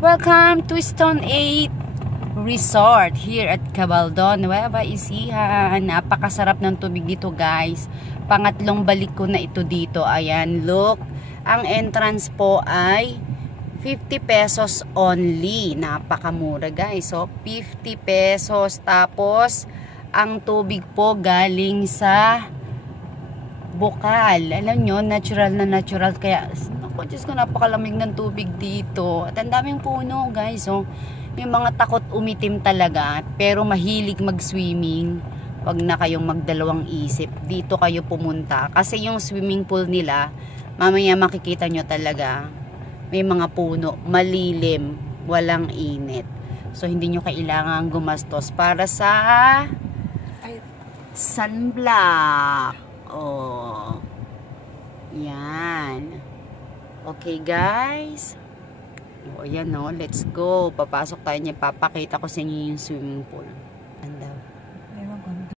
Welcome to Stone 8 Resort here at Cabaldon, Nueva Ecija. Napakasarap ng tubig dito, guys. Pangatlong balik ko na ito dito. Ayan, look. Ang entrance po ay 50 pesos only. Napakamura, guys. So, 50 pesos. Tapos, ang tubig po galing sa bukal. Alam nyo, natural na natural. Kaya, naku, Diyos ko, napakalamig ng tubig dito. At ang daming puno, guys. So, may mga takot umitim talaga. Pero mahilig mag-swimming. Wag na kayong magdalawang isip. Dito kayo pumunta. Kasi yung swimming pool nila, mamaya makikita nyo talaga, may mga puno, malilim, walang init. So, hindi nyo kailangan gumastos para sa sunblock. Oh. Yan. Okay, guys. O, yan, no. Let's go. Papasok tayo niya. Papakita ko sa inyo yung swimming pool.